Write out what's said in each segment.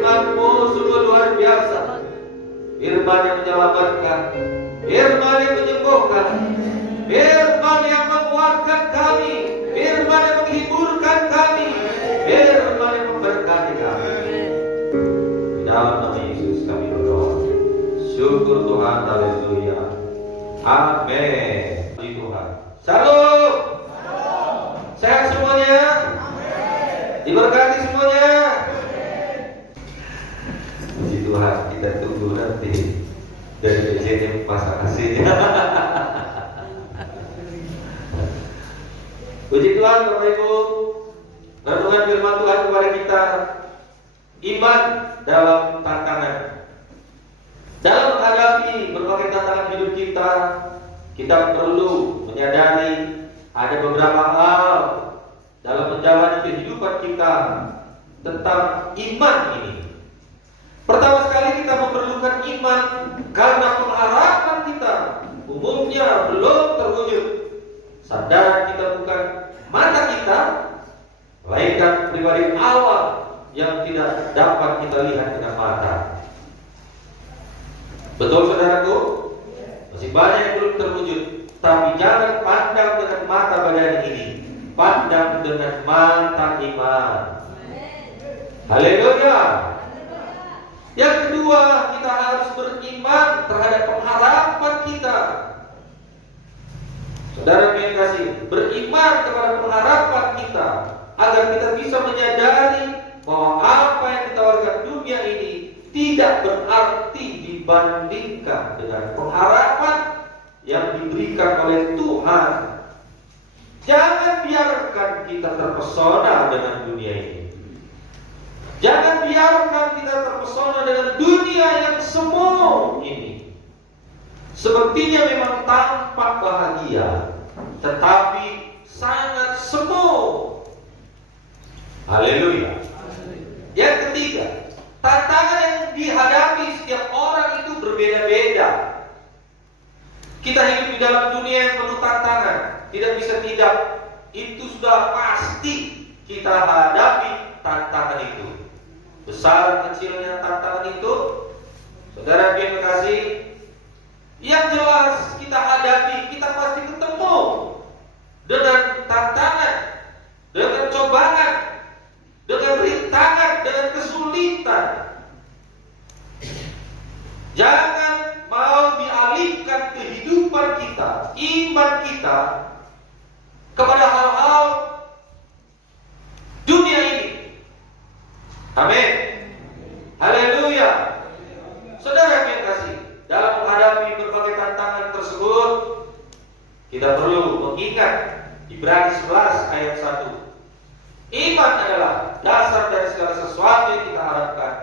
Firman-Mu sungguh luar biasa. Firman yang menyelamatkan, Firman yang menyembuhkan, Firman yang menguatkan kami, Firman yang menghiburkan kami, Firman yang memberkati kami. Di dalam nama Yesus kami berdoa. Syukur Tuhan, haleluya. Amin. Puji Tuhan. Salam. Sehat semuanya. Diberkati semuanya. Puji Tuhan, kita tunggu nanti dari BJM pasang hasilnya. Puji Tuhan, Bapak Ibu. Renungan firman Tuhan kepada kita, iman dalam tantangan. Dalam menghadapi berbagai tantangan hidup kita, kita perlu menyadari ada beberapa hal dalam menjalani kehidupan kita tentang iman ini. Pertama sekali kita memerlukan iman karena pengharapan kita umumnya belum terwujud. Sadar kita bukan mata kita, melainkan pribadi Allah yang tidak dapat kita lihat dengan mata. Betul saudaraku? Masih banyak yang belum terwujud. Tapi jangan pandang dengan mata badan ini, pandang dengan mata iman. Haleluya. Yang kedua, kita harus beriman terhadap pengharapan kita. Saudara yang kasih, beriman kepada pengharapan kita agar kita bisa menyadari bahwa apa yang ditawarkan dunia ini tidak berarti dibandingkan dengan pengharapan yang diberikan oleh Tuhan. Jangan biarkan kita terpesona dengan dunia ini. Jangan biarkan kita terpesona dengan dunia yang semu ini. Sepertinya memang tampak bahagia, tetapi sangat semu. Haleluya. Yang ketiga, tantangan yang dihadapi setiap orang itu berbeda-beda. Kita hidup di dalam dunia yang penuh tantangan, tidak bisa tidak. Itu sudah pasti kita hadapi tantangan itu. Besar kecilnya tantangan itu, saudara yang kasih, yang jelas kita hadapi, kita pasti ketemu dengan tantangan, dengan cobaan, dengan rintangan, dengan kesulitan. Jangan mau dialihkan kehidupan kita, iman kita kepada hal-hal dunia ini. Amin. Haleluya. Saudara yang kasih, dalam menghadapi berbagai tantangan tersebut, kita perlu mengingat Ibrani 11 ayat 1. Iman adalah dasar dari segala sesuatu yang kita harapkan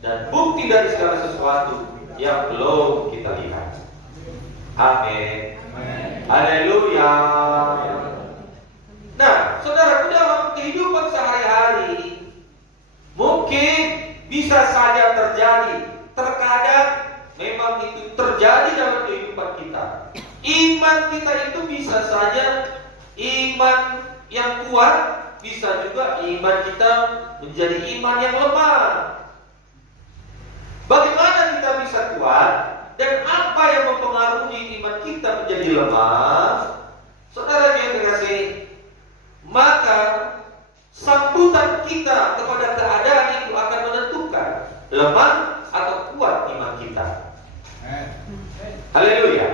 dan bukti dari segala sesuatu yang belum kita lihat. Amin. Haleluya. Nah, saudara, dalam kehidupan sehari-hari mungkin bisa saja terjadi. Terkadang memang itu terjadi dalam kehidupan kita. Iman kita itu bisa saja iman yang kuat, bisa juga iman kita menjadi iman yang lemah. Bagaimana kita bisa kuat dan apa yang mempengaruhi iman kita menjadi lemah? Saudara yang terkasih, maka sambutan kita kepada keadaan itu akan menentukan lemah atau kuat iman kita. Haleluya.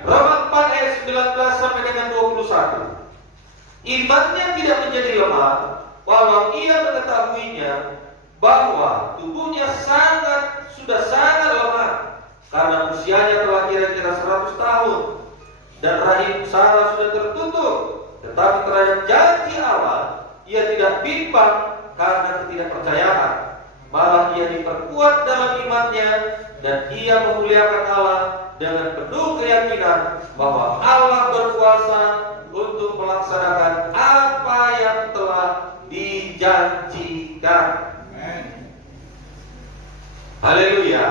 Roma 4 ayat 19 sampai dengan 21. Imannya tidak menjadi lemah walau ia mengetahuinya bahwa tubuhnya sudah sangat lemah karena usianya telah kira-kira 100 tahun dan rahim Sarah sudah tertutup. Tetapi terhadap janji Allah ia tidak bimbang karena ketidakpercayaan, malah ia diperkuat dalam imannya dan ia memuliakan Allah dengan penuh keyakinan bahwa Allah berkuasa untuk melaksanakan apa yang telah dijanjikan. Haleluya.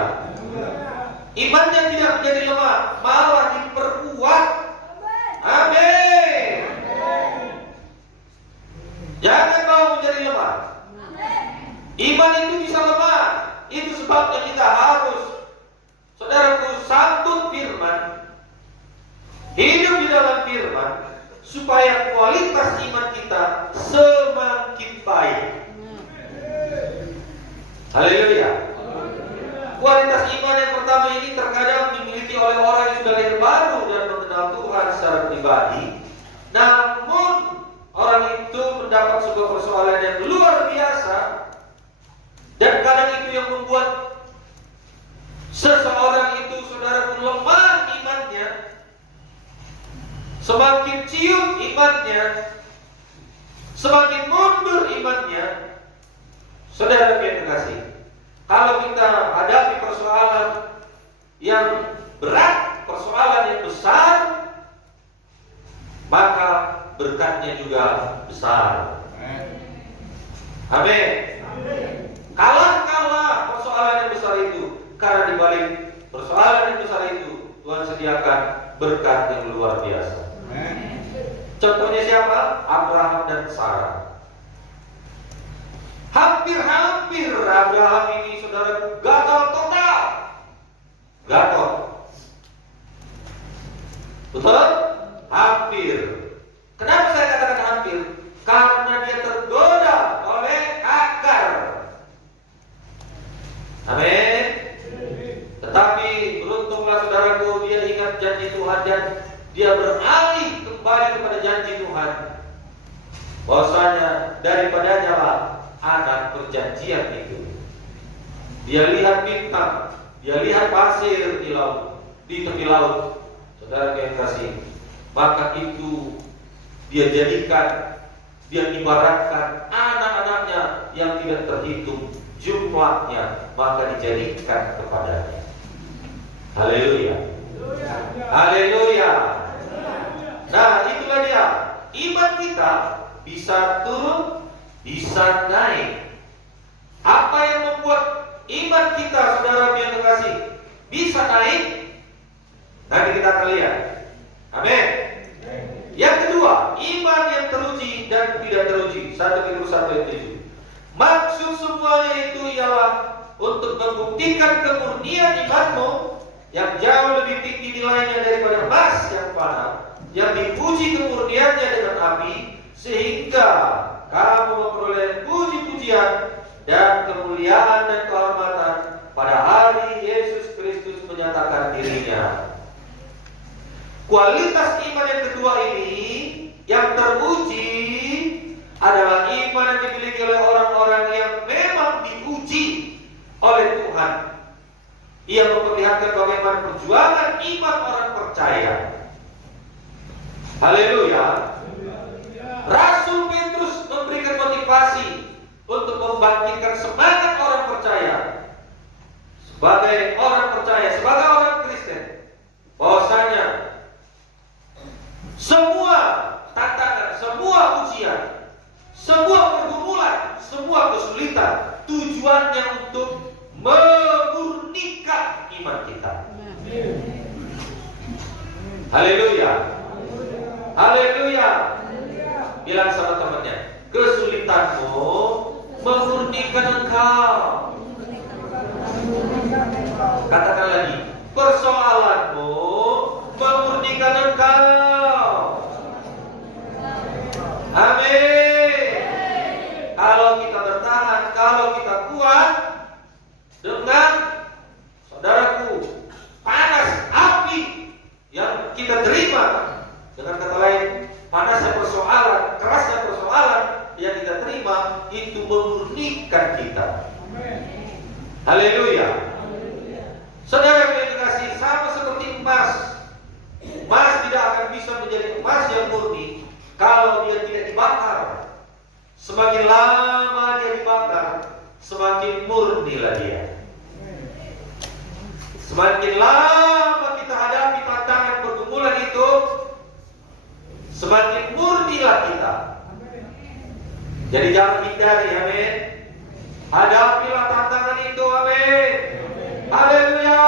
Imannya tidak menjadi lemah, malah diperkuat. Amin. Jangan mau menjadi lemah. Iman itu bisa lemah. Itu sebabnya kita harus, saudaraku, santun firman, hidup di dalam firman, supaya kualitas iman kita semakin baik. Haleluya. Kualitas iman yang pertama ini terkadang dimiliki oleh orang yang sudah lahir baru dan mengenal Tuhan secara pribadi. Namun orang itu mendapat sebuah persoalan yang luar biasa, dan kadang itu yang membuat seseorang itu, saudara, lemah imannya, semakin ciut imannya, semakin mundur imannya. Saudara yang terkasih, kalau kita hadapi persoalan yang berat, persoalan yang besar, maka berkatnya juga besar. Amin. Kalahkanlah persoalan yang besar itu, karena di balik persoalan yang besar itu Tuhan sediakan berkat yang luar biasa. Contohnya siapa? Abraham dan Sarah. Hampir-hampir Abraham ini, saudara, gagal total. Gagal. Betul? Hampir. Kenapa saya katakan hampir? Karena dia tergoda oleh Hagar. Amin. Tetapi beruntunglah, saudaraku, dia ingat janji Tuhan dan dia beralih kembali kepada janji Tuhan. Bahwasanya daripadanya lah anak perjanjian itu. Dia lihat bintang, dia lihat pasir di laut, di tepi laut. Saudara yang kasih, maka itu dia jadikan, dia ibaratkan anak-anaknya yang tidak terhitung jumlahnya, maka dijadikan kepadanya. Haleluya. Haleluya. Nah, itulah dia. Iman kita bisa turun, bisa naik. Apa yang membuat iman kita, saudara yang terkasih, bisa naik? Nanti kita akan lihat. Amin. Yang kedua, iman yang teruji dan tidak teruji. 1 Petrus 1:7. Maksud semuanya itu ialah untuk membuktikan kemurnian imanmu yang jauh lebih tinggi nilainya daripada emas yang fana, yang dipuji kemurniannya dengan api, sehingga kamu memperoleh puji-pujian dan kemuliaan dan kehormatan pada hari Yesus Kristus menyatakan dirinya. Kualitas iman yang kedua ini yang teruji adalah iman yang dimiliki oleh orang-orang yang memang diuji oleh Tuhan. Ia memperlihatkan bagaimana perjuangan iman orang percaya. Haleluya. Rasul Petrus memberikan motivasi untuk membangkitkan semangat orang percaya. Sebagai orang percaya, sebagai orang Kristen, bahwasanya semua tantangan, semua ujian, semua pergumulan, semua kesulitan, tujuannya untuk memurnikan iman kita. Haleluya. Haleluya. Bilang sama temannya, kesulitanmu memurnikan engkau. Katakan lagi, persoalanmu memurnikan engkau. Amin. Kalau kita bertahan, kalau kita kuat dengan, saudaraku, panas api yang kita terima, dengan kata lain, panasnya persoalan, kerasnya persoalan yang kita terima, itu memurnikan kita. Haleluya. Saudara yang dikasih, sama seperti emas. Emas tidak akan bisa menjadi emas yang murni kalau dia tidak dibakar. Semakin lama dia dibakar, semakin murnilah dia. Semakin lama kita hadapi tantangan pergumulan itu, semakin murnilah kita. Jadi jangan hindari, amin. Hadapilah tantangan itu, amin. Haleluya.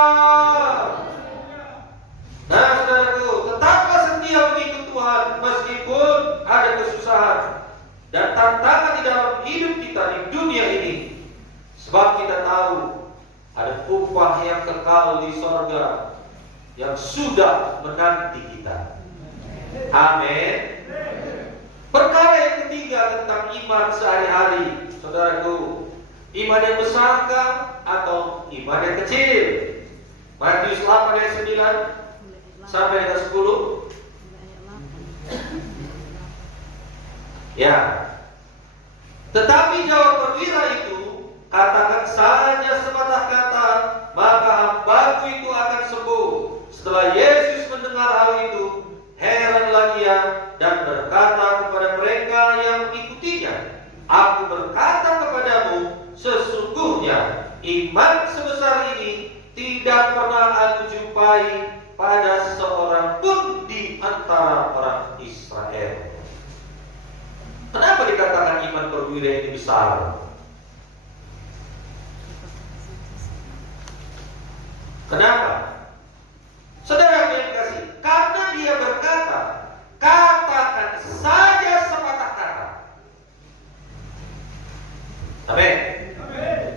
Nah, saudaraku, tetaplah setia mengikut Tuhan meskipun ada kesusahan dan tantangan di dalam hidup kita di dunia ini. upah yang kekal di sorga yang sudah menanti kita. Amin. Perkara yang ketiga tentang iman sehari-hari, saudaraku, iman yang besarkah atau iman yang kecil? Matius 8 ayat 9 sampai ayat 10. Ya. Tetapi jawab perwira itu, katakan saja sepatah kata, maka hambaku itu akan sembuh. Setelah Yesus mendengar hal itu, heranlah ia dan berkata kepada mereka yang mengikutinya, aku berkata kepadamu, sesungguhnya iman sebesar ini tidak pernah aku jumpai pada seorang pun di antara orang Israel. Kenapa dikatakan iman perwira ini besar? Kenapa? Saudara yang dikasihi, karena dia berkata, katakan saja sepatah kata. Amin.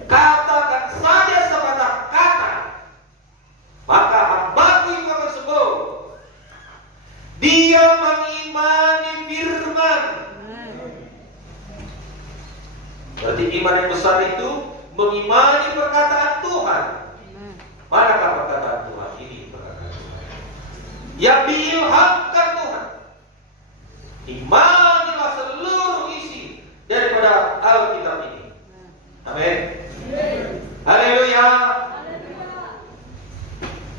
Katakan saja sepatah kata, maka hambaku itu akan sembuh. Dia mengimani firman. Berarti iman yang besar itu mengimani perkataan Tuhan. Manakah perkataan Tuhan? Ini perkataan Tuhan yang diilhamkan Tuhan. Imanilah seluruh isi daripada Alkitab ini. Amin. Haleluya.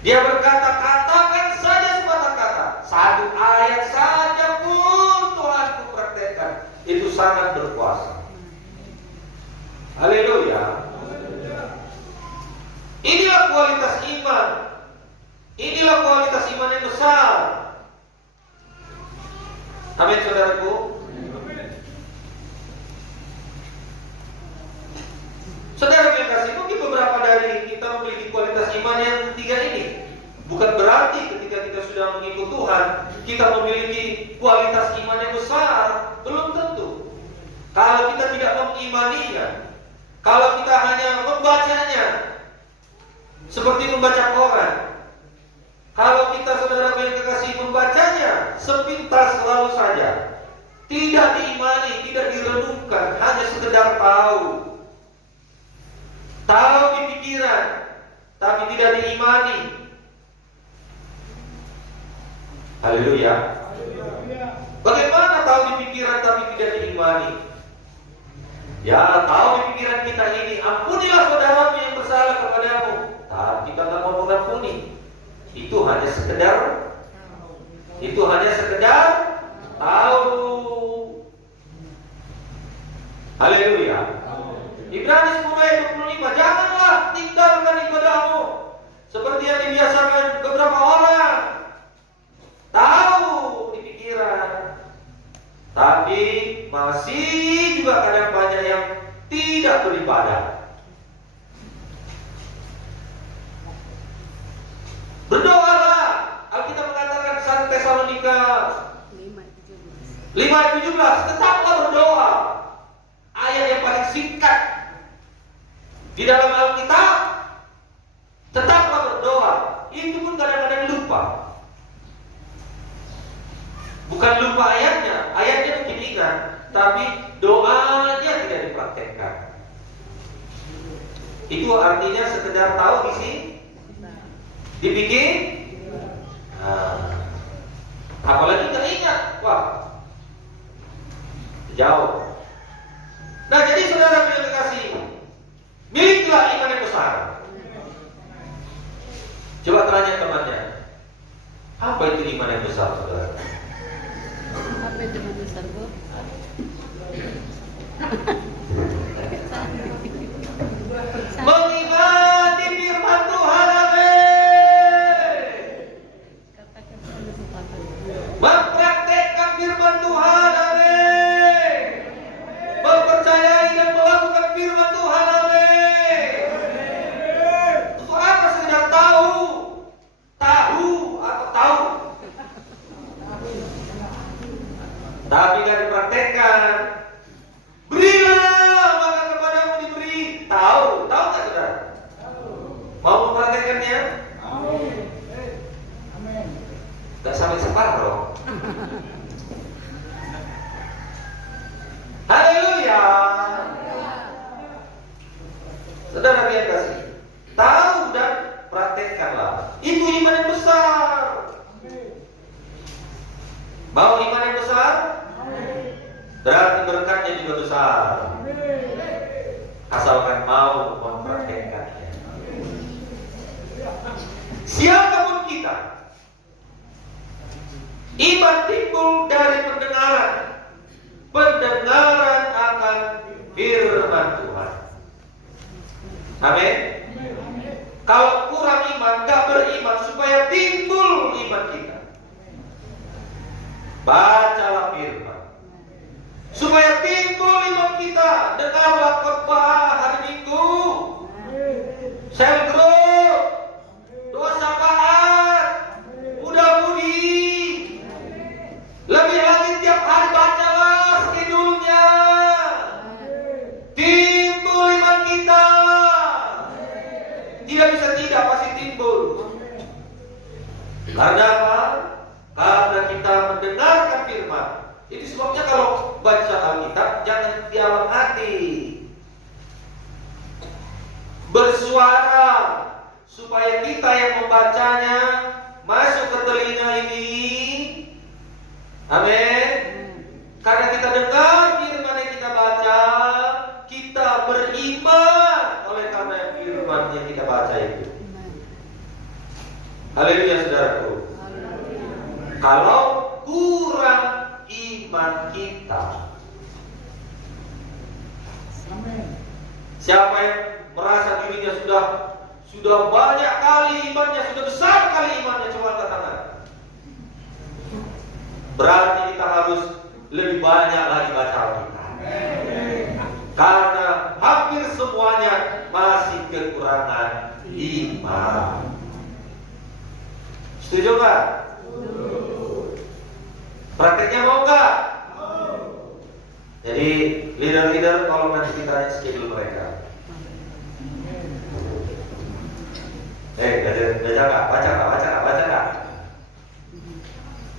Dia berkata, katakan saja sepatah kata, satu ayat saja pun Tuhan ku praktekkan, itu sangat berkuasa. Haleluya. Inilah kualitas iman. Inilah kualitas iman yang besar. Amin, saudaraku. Saudara yang kasih, mungkin beberapa dari kita memiliki kualitas iman yang ketiga ini. Bukan berarti ketika kita sudah mengikut Tuhan, kita memiliki kualitas iman yang besar. Belum tentu. Kalau kita tidak mengimaninya, kalau kita hanya membacanya, seperti membaca koran. Kalau kita, saudara yang kekasih, membacanya sepintas lalu saja, tidak diimani, tidak direnungkan, hanya sekedar tahu di pikiran, tapi tidak diimani. Haleluya. Bagaimana tahu di pikiran tapi tidak diimani? Ya, tahu di pikiran kita ini, ampunilah saudaramu yang bersalah kepadamu, tapi kata mau mengampuni. Itu hanya sekedar tahu. Haleluya. Ibrani 10 ayat 25, janganlah tinggalkan ibadahmu seperti yang dibiasakan beberapa orang. Tahu di pikiran, tapi masih juga kadang banyak yang tidak beribadah. Berdoalah. Alkitab mengatakan 1 Tesalonika 5 ayat 17, tetaplah berdoa. Ayat yang paling singkat di dalam Alkitab. Tetaplah berdoa. Itu pun kadang-kadang lupa. Bukan lupa ayatnya mungkin ingat, tapi doanya tidak dipraktekkan. Itu artinya sekedar tahu isi dibikin. Apalagi nggak ingat, wah jauh. Nah, jadi saudara yang dikasih, milikilah iman yang besar. Coba tanya temannya, apa itu iman yang besar, saudara? Apa itu iman besar, Bu? Mengimani firman Tuhan, mempraktekkan firman Tuhan, amin. Mempercayai dan melakukan firman Tuhan, amin. Untuk apa sekedar tahu atau tahu, tapi tidak dipraktekkan. Berilah separuh. Haleluya. Saudara yang kasih, tahu dan praktekkanlah. Itu iman yang besar. Mau iman yang besar? Berarti berkatnya juga besar. Asalkan mau mempraktekkannya. Siapapun kita, iman timbul dari pendengaran. Pendengaran akan firman Tuhan. Amin. Kalau kurang iman, gak beriman, supaya timbul iman kita, bacalah firman. Supaya timbul iman kita, dengarlah khotbah hari Minggu, sel group, doa syafaat, mudah-mudi. Lebih lagi tiap hari bacalah skedulnya. Timbul iman kita. Tidak bisa tidak, pasti timbul. Karena apa? Karena kita mendengarkan firman. Itu sebabnya kalau baca Alkitab jangan di dalam hati, bersuara, supaya kita yang membacanya masuk ke telinga ini. Amin. Karena kita dengar firman yang kita baca, kita beriman oleh karena firman yang kita baca itu. Haleluya, saudaraku. Kalau kurang iman kita, siapa yang merasa dirinya sudah banyak kali imannya, sudah besar kali imannya, coba angkat tangan. Berarti kita harus lebih banyak lagi baca Alkitab. Karena hampir semuanya masih kekurangan iman. Setuju nggak? Prakteknya mau nggak? Jadi leader-leader kalau nanti ditanya schedule mereka. Baca nggak? Baca nggak?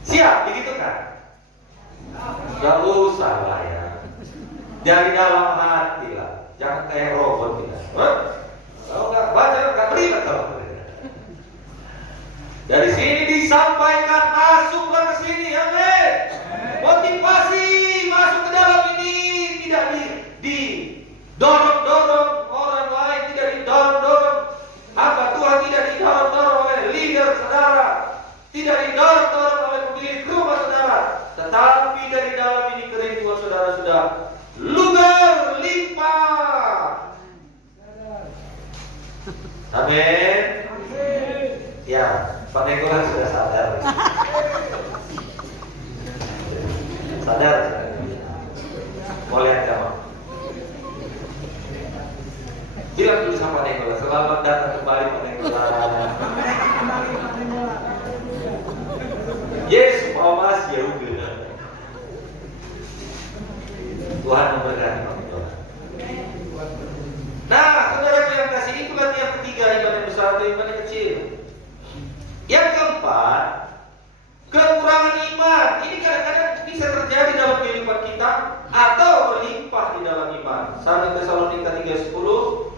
Siap, begitu kan? Gak usah lah ya. Dari dalam hati lah. Jangan kayak robot kita. Kalau nggak baca, nggak terima kalau. Dari sini disampaikan, masuklah ke sini, amin. Motivasi masuk ke dalam ini, tidak didorong-dorong orang lain, tidak didorong-dorong hamba Tuhan, tidak didorong-dorong oleh leader saudara, tidak didorong-dorong oleh pemilik rumah saudara, tetapi dari dalam ini kerinduan saudara sudah luber limpah. Amin. Ya, Pak Negolan sudah sadar. Sadar. Mau lihat gak, Mak? Bilang dulu sama Pak Negolan, selamat datang kembali Pak Negolan. Yesus mau masih ya udah. Tuhan memberkati Pak Negolan. Nah, saudara yang kasih, itulah yang ketiga, iman yang besar atau iman yang kecil. Yang keempat, kekurangan iman. Ini kadang-kadang bisa terjadi dalam kehidupan kita atau berlimpah di dalam iman. 1 Tesalonika 3:10,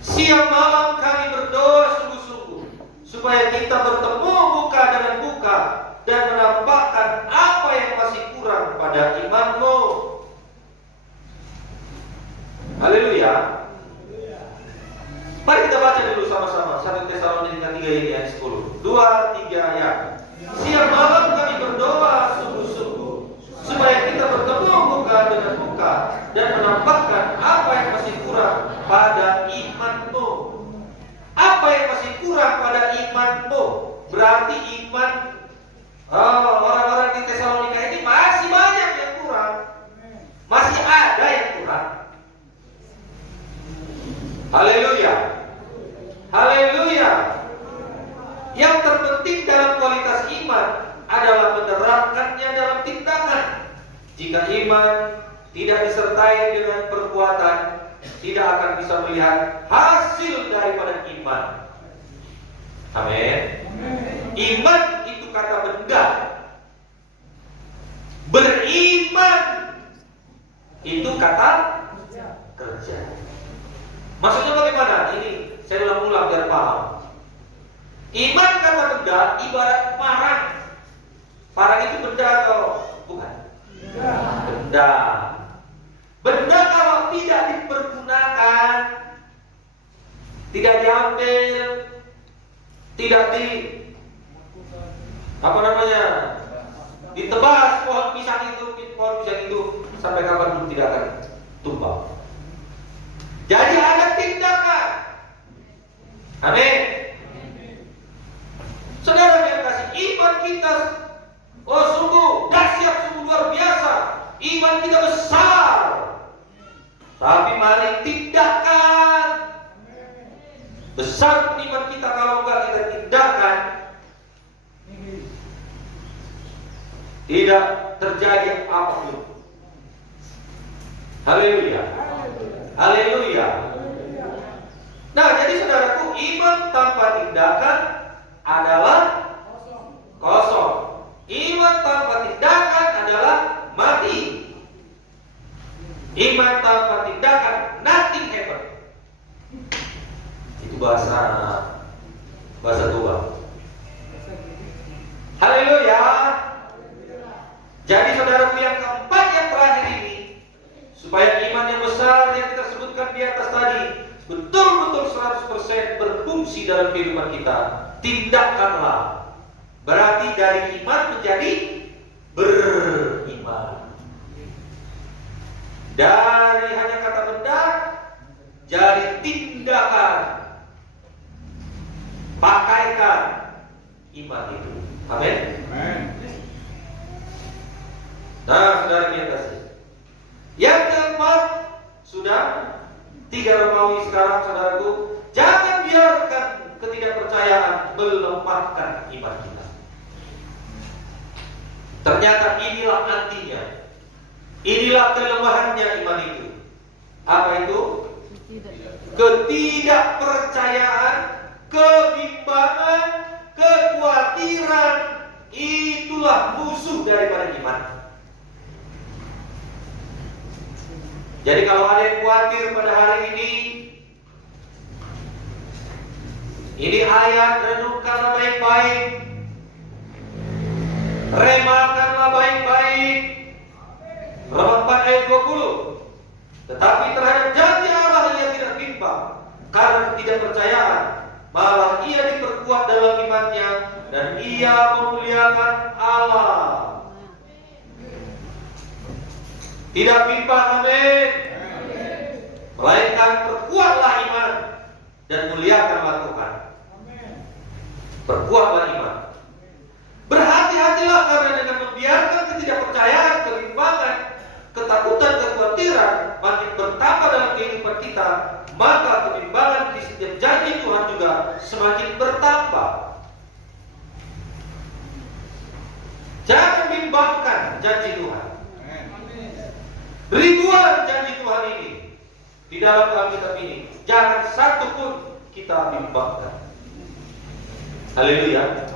siang malam kami berdoa sungguh-sungguh supaya kita bertemu muka dengan muka dan menampakkan apa yang masih kurang pada imanmu. Haleluya. Mari kita baca dulu sama-sama 1 Tesalonika 3 ini ayat 10. 2, 3 ayat. Siang malam kami berdoa sungguh-sungguh supaya kita bertemu muka dengan muka dan menampakkan apa yang masih kurang pada imanmu. Apa yang masih kurang pada imanmu? Berarti iman orang-orang di Tesalonika ini masih banyak yang kurang. Masih ada yang kurang. Haleluya. Haleluya. Yang terpenting dalam kualitas iman adalah menerapkannya dalam tindakan. Jika iman tidak disertai dengan perbuatan, tidak akan bisa melihat hasil daripada iman. Amin. Iman itu kata benda. Beriman itu kata kerja. Maksudnya bagaimana? Ini saya ulang-ulang biar paham. Iman kata benda ibarat parang. Parang itu benda atau bukan? Benda. Benda kalau tidak dipergunakan, tidak diambil, tidak ditebas pohon pisang itu sampai kapan pun tidak akan tumbang. Jadi ada tindakan. Amin. Saudara yang kasih, iman kita sungguh dahsyat, sungguh luar biasa. Iman kita besar. Tapi mari tindakan. Besar iman kita kalau enggak kita tindakan, tidak terjadi apapun. Haleluya. Haleluya. Nah, jadi saudaraku, iman tanpa tindakan adalah kosong. Iman tanpa tindakan adalah mati. Iman tanpa tindakan nothing happen. Itu bahasa tua. Haleluya. Jadi saudaraku, yang keempat yang terakhir ini, supaya iman yang besar yang kita sebutkan di atas tadi betul-betul 100% berfungsi dalam kehidupan kita, tindakanlah. Berarti dari iman menjadi beriman. Dari hanya kata benda jadi tindakan. Pakaikan iman itu. Amin. Nah, saudara yang kasih, yang keempat sudah 3 Romawi sekarang, saudaraku. Jangan biarkan ketidakpercayaan melemahkan iman kita. Ternyata inilah nantinya. Inilah kelemahannya iman itu. Apa itu? Ketidakpercayaan, kebimbangan, kekhawatiran. Itulah musuh daripada iman. Jadi kalau ada yang khawatir pada hari ini ayat renungkanlah baik-baik, remakanlah baik-baik. Roma 4 ayat 20. Tetapi terhadap janji Allah ia tidak bimbang karena ketidakpercayaan, malah ia diperkuat dalam imannya dan ia memuliakan Allah. Tidak bimbang, amin. Melainkan perkuatlah iman dan muliakanlah Tuhan. Perkuatlah iman. Berhati-hatilah karena dengan membiarkan ketidakpercayaan, kebimbangan, ketakutan, kekhawatiran makin bertambah dalam kehidupan kita, maka kebimbangan di setiap janji Tuhan juga semakin bertambah. Jangan bimbangkan janji Tuhan. Ribuan janji Tuhan ini di dalam Alkitab ini, jangan satu pun kita bimbangkan. Haleluya.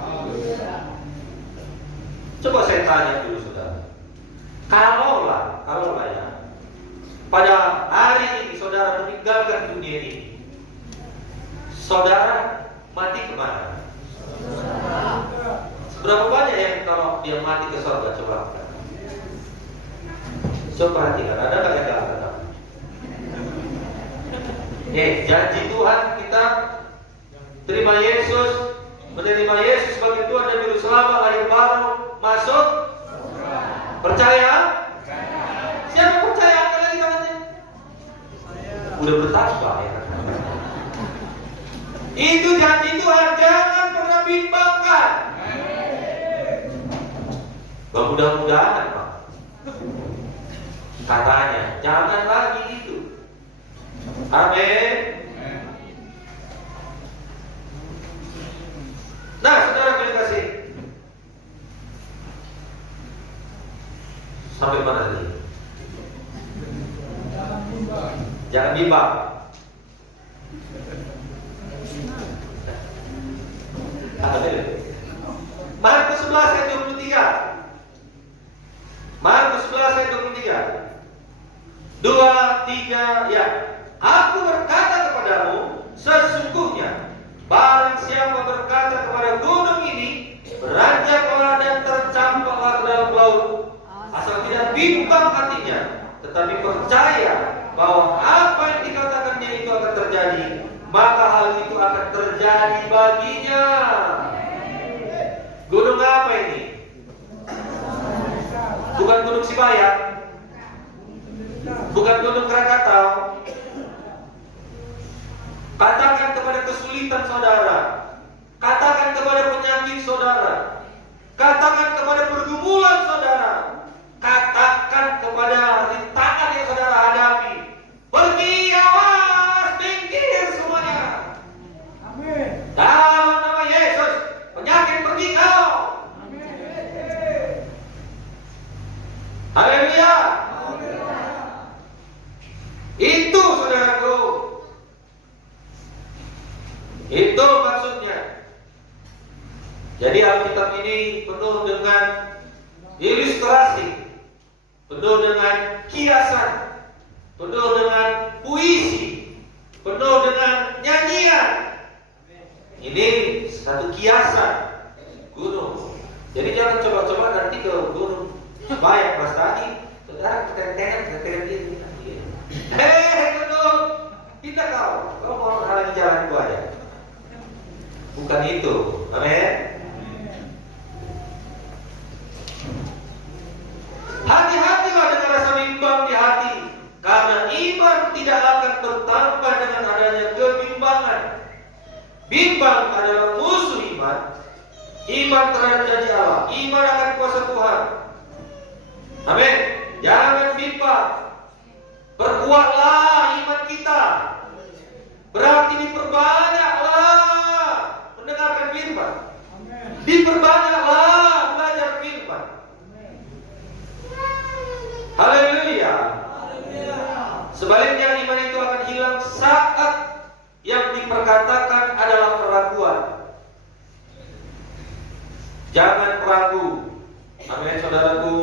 Coba saya tanya dulu saudara, kalaulah ya, pada hari ini saudara meninggalkan dunia ini, saudara mati kemana? Seberapa banyak yang kalau dia mati ke surga? Coba perhatikan, ada nggak yang kata? Janji Tuhan kita terima Yesus, menerima Yesus sebagai Tuhan dan Juru Selamat, lahir baru, masuk. Percaya? Siapa percaya? Angkat lagi tangannya. Udah bertambah ya. Itu janji Tuhan, jangan pernah bimbangkan. Mudah-mudahan Pak. Katanya, jangan lagi itu. Amin. Nah, saudara yang kasih, sampai mana tadi? Jangan bimbang. Markus 11 terjadi, maka hal itu akan terjadi baginya. Gunung apa ini? Bukan Gunung Sibayak, bukan Gunung Krakatau. Katakan kepada kesulitan saudara, katakan kepada penyakit saudara, katakan kepada pergumulan saudara, katakan kepada rintangan yang saudara hadapi, pergi, awas, minggir semuanya. Amin. Dalam nama Yesus, penyakit pergi kau. Haleluya. Itu saudaraku, itu maksudnya. Jadi Alkitab ini penuh dengan ilustrasi, penuh dengan kiasan, penuh dengan puisi, penuh dengan nyanyian. Ini satu kiasan gunung. Jadi jangan coba-coba nanti ke gunung banyak pasti saudara ketentengan ini. Gunung, kita kau mau halangi jalan gua aja. Bukan itu. Amin. Hati-hatilah dengan rasa bimbang di hati, karena iman tidak akan bertambah dengan adanya kebimbangan. Bimbang adalah musuh iman. Iman terhadap janji Allah, iman akan kuasa Tuhan. Amin. Jangan bimbang. Perkuatlah iman kita. Berarti diperbanyaklah mendengarkan firman. Diperbanyaklah belajar firman. Haleluya. Sebaliknya iman itu akan hilang saat yang diperkatakan adalah keraguan. Jangan ragu. Amin, saudaraku.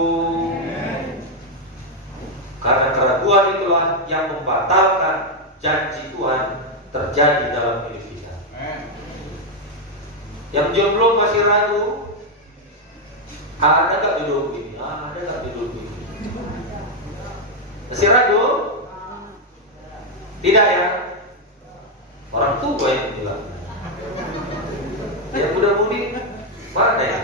Karena keraguan itulah yang membatalkan janji Tuhan terjadi dalam hidup kita. Yang jomblo masih ragu, ada gak jodoh ini? Ada gak jodoh ini? Masih ragu? Tidak ya? Orang tua yang bilang. Yang muda-mudi mana ya?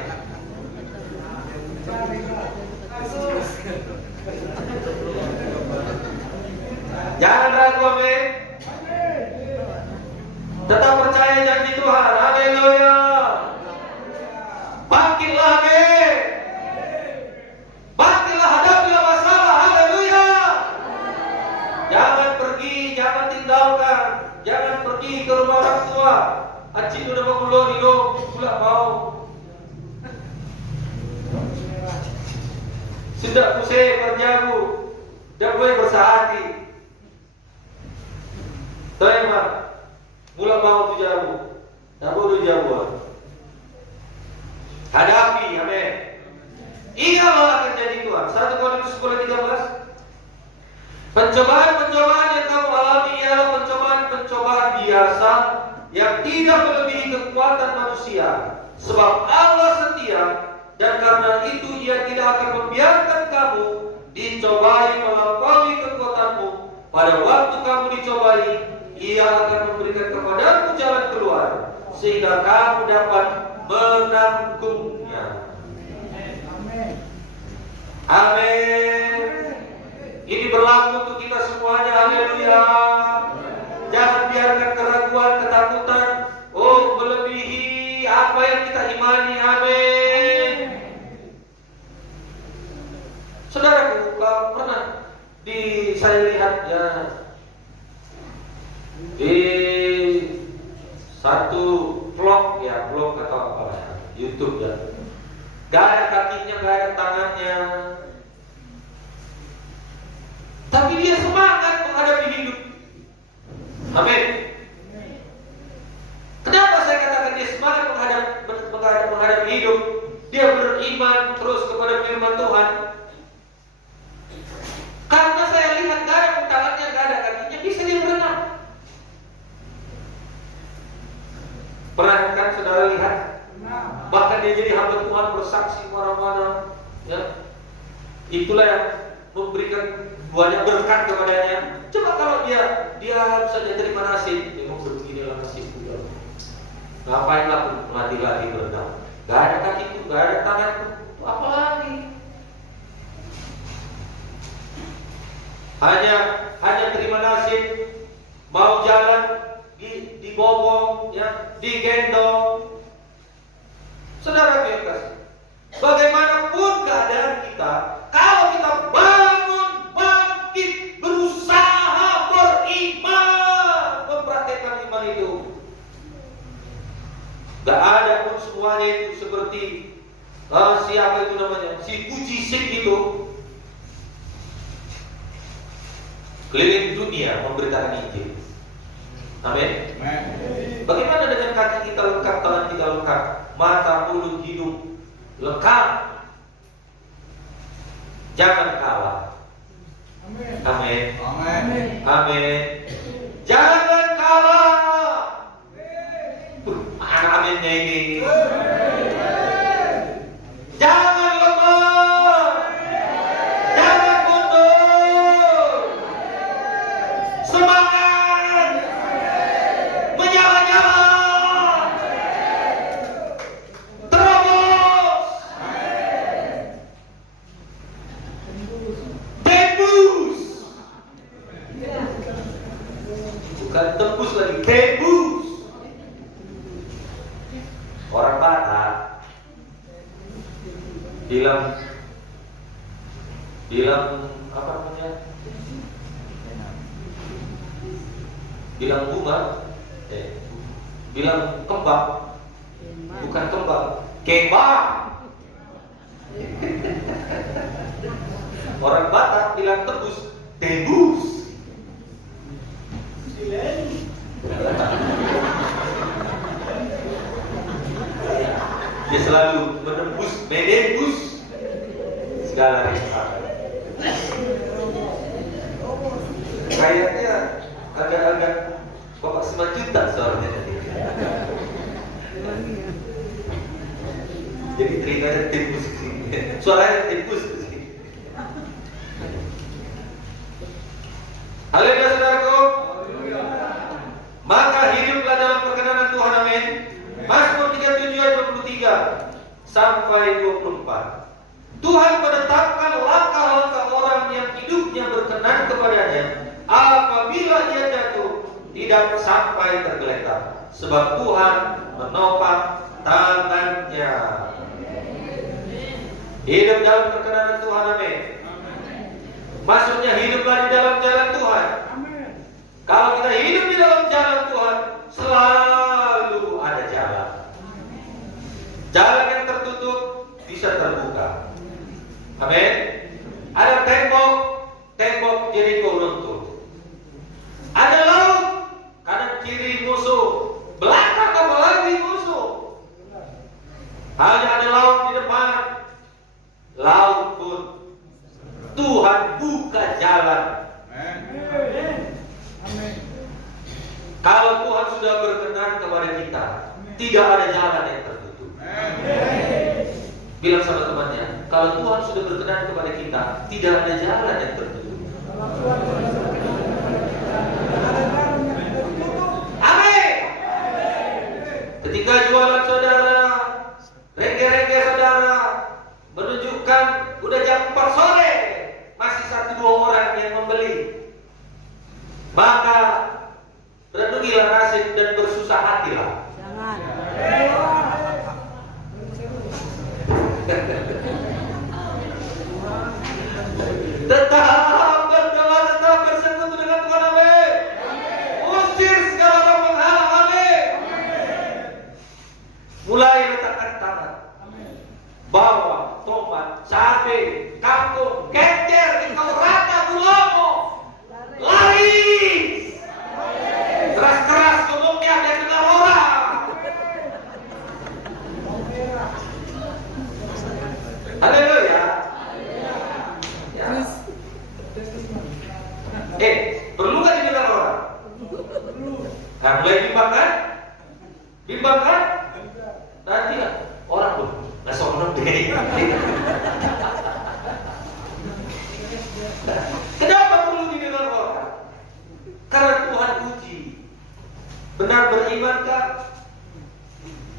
Jangan ragu, amin. Tetap percaya janji Tuhan. Haleluya. Bangkitlah, amin. Bangkitlah, hadapilah masalah. Haleluya. Jangan pergi, jangan tinggalkan, jangan pergi ke rumah orang tua. Acik udah mau keluar hidup, pula mau. Sudah pusing berjago, dah boleh bersahati. Terima, mula mau tu jauh, tak boleh jauh. Hadapi, amin. Ialah akan jadi Tuhan. 1 Korintus 10:13. Pencobaan-pencobaan yang kamu alami ialah pencobaan-pencobaan biasa yang tidak melebihi kekuatan manusia. Sebab Allah setia, dan karena itu Ia tidak akan membiarkan kamu dicobai melampaui kekuatanmu. Pada waktu kamu dicobai, Ia akan memberikan kepadamu jalan keluar, sehingga kamu dapat menanggungnya. Amin. Ini berlaku untuk kita semuanya. Haleluya. Jangan biarkan keraguan, ketakutan melebihi apa yang kita imani. Amin. Saudaraku, kalau pernah saya lihat ya di satu vlog atau apa ya, YouTube ya, gak ada kakinya, gak ada tangannya, tapi dia semangat menghadapi hidup. Amin. Kenapa saya katakan dia semangat menghadapi hidup? Dia beriman terus kepada firman Tuhan. Karena saya lihat gak ada tangannya, gak ada kakinya, bisa dia berenang. Pernah kan saudara lihat? Bahkan dia jadi hamba Tuhan, bersaksi mana-mana, ya. Itulah yang memberikan banyak berkat kepadanya. Coba kalau dia diam saja terima nasib. Memang beginilah nasib juga. Ngapain lah melatih berenang? Gak ada kakiku, gak ada tanganku, apa lagi? Hanya terima nasib, mau jalan dibopong, ya, digendong. Saudara yang kasih, bagaimanapun keadaan kita, kalau kita bangun, bangkit, berusaha beriman, mempraktekkan iman itu, gak ada pun semuanya itu seperti siapa itu namanya, si Puji Sik itu keliling dunia memberitakan Injil. Amin. Bagaimana dengan kaki kita lengkap, tangan kita lengkap, mata, mulut, hidung lengkap? Jangan kalah. Amin. Amin. Jangan kalah. Aminnya ini. Jangan lemah. Jangan mundur. Semangat. Menyala-nyala. Terobos. Tembus. Bukan tembus lagi, tembus. Orang Batak bilang apa namanya? Bilang bunga, bilang kembang, bukan kembang, kembang. Orang Batak bilang tembus, tembus. Dia selalu menembus, menembus segala rintangan. Kayaknya agak-agak Bapak Semajutan suaranya tadi. Jadi telinganya tembus ke sini, suaranya tembus ke sini. Haleluya saudaraku. Maka hiduplah dalam perkenanan Tuhan, amin. Mazmur 37 ayat 23 sampai 24. Tuhan menetapkan langkah-langkah orang yang hidupnya berkenan kepadanya. Apabila ia jatuh, tidak sampai tergeletak, sebab Tuhan menopang tangannya. Hidup dalam perkenanan Tuhan, amin. Maksudnya hiduplah di dalam jalan Tuhan. Kalau kita hidup di dalam jalan Tuhan, selalu ada jalan. Jalan yang tertutup bisa terbuka. Amin. Ada tembok Jeriko runtuh. Ada laut, kanan kiri musuh, belakang apalagi musuh. Hanya ada laut di depan, laut pun Tuhan buka jalan. Kalau Tuhan sudah berkenan kepada kita, tidak ada jalan yang tertutup. Bilang sama temannya, kalau Tuhan sudah berkenan kepada kita, tidak ada jalan yang tertutup. Amin. Ketika jualan saudara, rengge-rengge saudara menunjukkan udah jam 4 sore, masih 1-2 orang yang membeli, maka renungilah nasib dan bersusah hatilah. Jangan. Tetap berdoa, tetap bersekutu dengan Tuhan, amin. Usir segala roh penghalang, amin. Mulai letakkan tangan, bawang, tomat, cabai, kangkung, genjer, engkau rata tulomo, lari. Keras-keras ngomongnya dan dengar orang. Haleluya. Ya. Perlu gak didengar orang? Nah, mulai bimbang kan? Bimbang kan? Nanti kan orang tuh nggak sombong deh. Kenapa perlu didengar orang? Karena Tuhan Benar berimankah?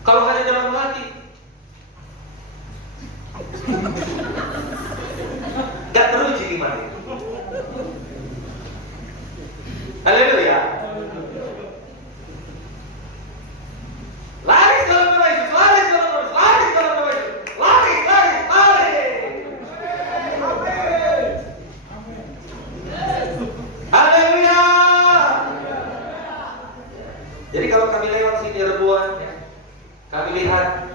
Kalau hanya dalam hati, gak teruji iman itu. Haleluya. Laris dalam nama Yesus, laris dalam nama Yesus, laris dalam nama Yesus, laris, laris, laris. Haleluya. Jadi kalau kami lewat sini Rebuan, kami lihat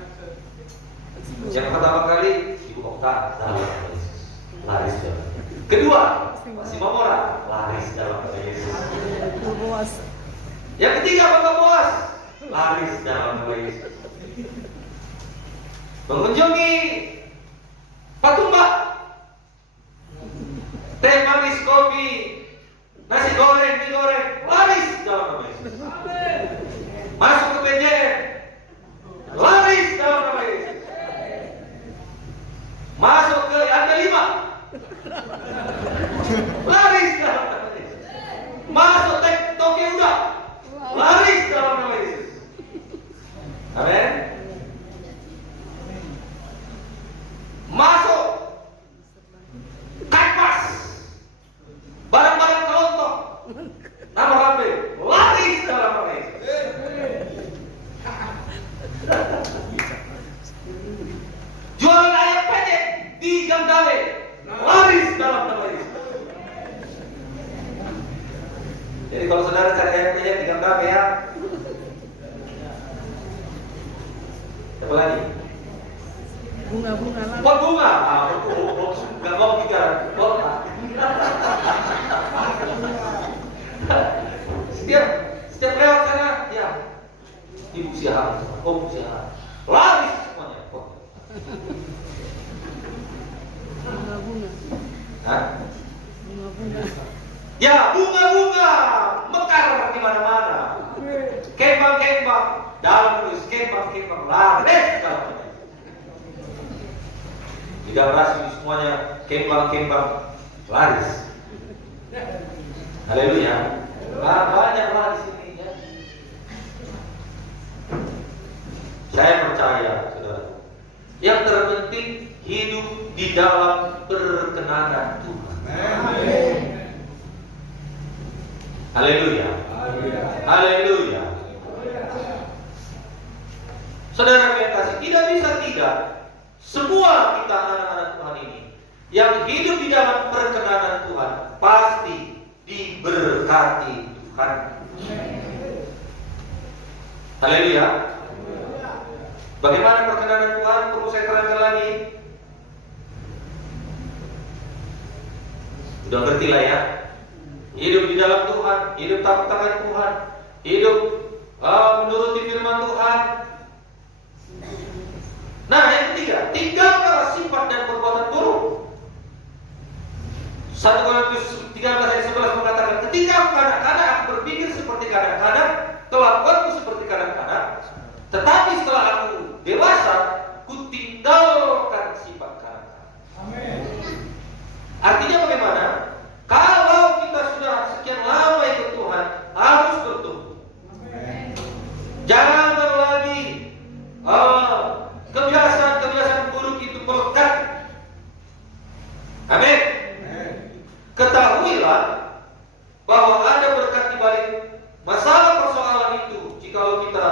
yang pertama kali Ibu Okta dalam nama Yesus, laris dalam. Kedua, si Mamora, laris dalam nama Yesus. Yang ketiga, Bapak Boas, laris dalam nama Yesus. Mengunjungi Patumbak, teh manis, kopi, nasi goreng, mie goreng, laris dalam nama Yesus. Masuk ke PJM, laris dalam nama Yesus. Masuk ke Anda 5, laris dalam nama Yesus. Masuk ke Tokyo Uda, laris dalam nama Yesus. Amin. Masuk Kanvas, barang-barang kelontong, nama Rambe, laris dalam nama Yesus. Jualan ayam penyet di Gangdale, laris dalam nama Yesus. Jadi kalau saudara cari ayam penyet di Gangdale ya. Apa lagi? Bunga-bunga lah. Pot bunga. Nggak mau bicara. Pot. Setiap lewat sana, ya. Ibu siapa? Om siapa? Laris semuanya. Pot. Bunga-bunga. Hah? Bunga-bunga. Ya, bunga-bunga mekar di mana-mana. Kembang-kembang dalam tulis kembang-kembang laris dalam tulis. Di garasi semuanya kembang-kembang laris. Haleluya. Banyak lah di sini ya. Saya percaya, saudara. Yang terpenting hidup di dalam perkenanan Tuhan. Haleluya. Haleluya. Saudara yang kasih, tidak bisa tidak. Semua kita anak-anak Tuhan ini yang hidup di dalam perkenanan Tuhan pasti diberkati Tuhan. Haleluya. Bagaimana perkenanan Tuhan? Perlu saya terangkan lagi. Sudah ngerti lah ya. Hidup di dalam Tuhan, hidup takut akan Tuhan, hidup menuruti firman Tuhan. Nah, yang ketiga, tinggalkanlah sifat dan perbuatan buruk. 1 Korintus 13 ayat 11 mengatakan, ketika aku kanak-kanak, aku berpikir seperti kanak-kanak, kelakuanku seperti kanak-kanak, tetapi setelah aku dewasa, ku tinggalkan sifat kanak-kanak. Amin. Artinya bagaimana? Kalau kita sudah sekian lama ikut Tuhan, harus bertumbuh. Jangan lagi kebiasaan-kebiasaan buruk itu melekat. Amin. Ketahuilah bahwa ada berkat di balik masalah persoalan itu jikalau kita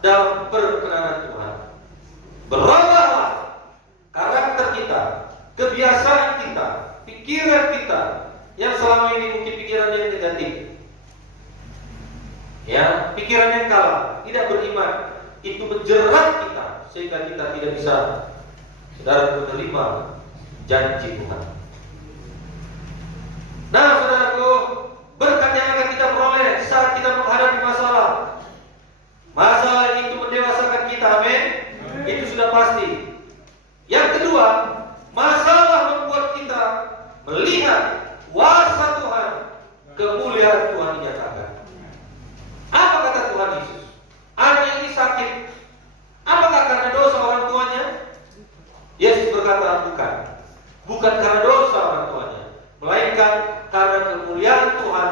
dalam perkenanan Tuhan. Berubahlah karakter kita, kebiasaan kita, pikiran kita yang selama ini mungkin pikiran yang negatif, ya, pikiran yang kalah, tidak beriman, itu menjerat kita sehingga kita tidak bisa, saudara, menerima janji Tuhan. Nah, saudaraku, berkat yang akan kita peroleh saat kita menghadapi masalah. Masalah itu mendewasakan kita, amin. Itu sudah pasti. Yang kedua, masalah membuat kita melihat kuasa Tuhan, kemuliaan Tuhan dinyatakan. Apa kata Tuhan Yesus? Anak ini sakit. Apakah karena dosa orang tuanya? Yesus berkata, bukan. Bukan karena dosa orang tuanya, melainkan karena kemuliaan Tuhan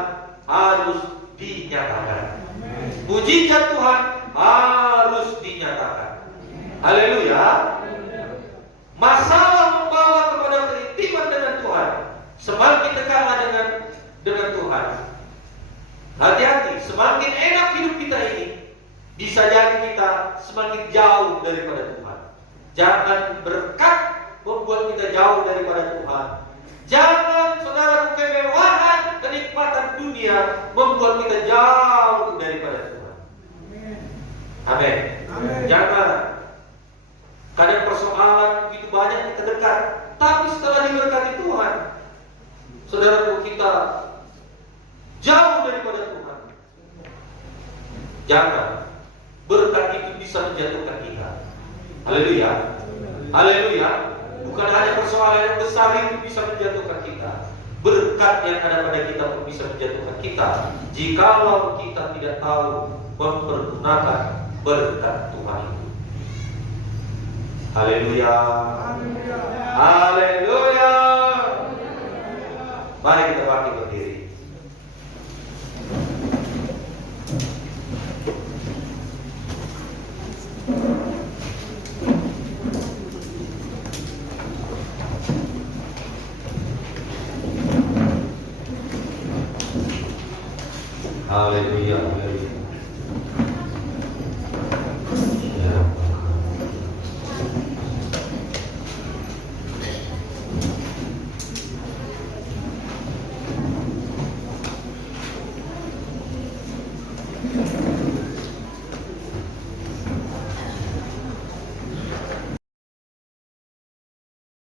harus dinyatakan. Mujizat Tuhan harus dinyatakan. Haleluya. Masalah membawa kepada keintiman dengan Tuhan. Semakin dekatlah dengan Tuhan. Hati-hati, semakin enak hidup kita ini, bisa jadi kita semakin jauh daripada Tuhan. Jangan berkat membuat kita jauh daripada Tuhan. Jangan saudara kemewahan, kenikmatan dunia membuat kita jauh daripada Tuhan. Amin. Jangan. Kadang persoalan begitu banyak kita dekat, tapi setelah diberkati Tuhan, saudaraku, kita jauh daripada Tuhan. Jangan. Berkat itu bisa menjatuhkan kita. Haleluya. Haleluya. Bukan hanya persoalan yang besar itu bisa menjatuhkan kita. Berkat yang ada pada kita pun bisa menjatuhkan kita, jikalau kita tidak tahu mempergunakan berkat Tuhan itu. Haleluya. Haleluya. Mari kita bangkit berdiri.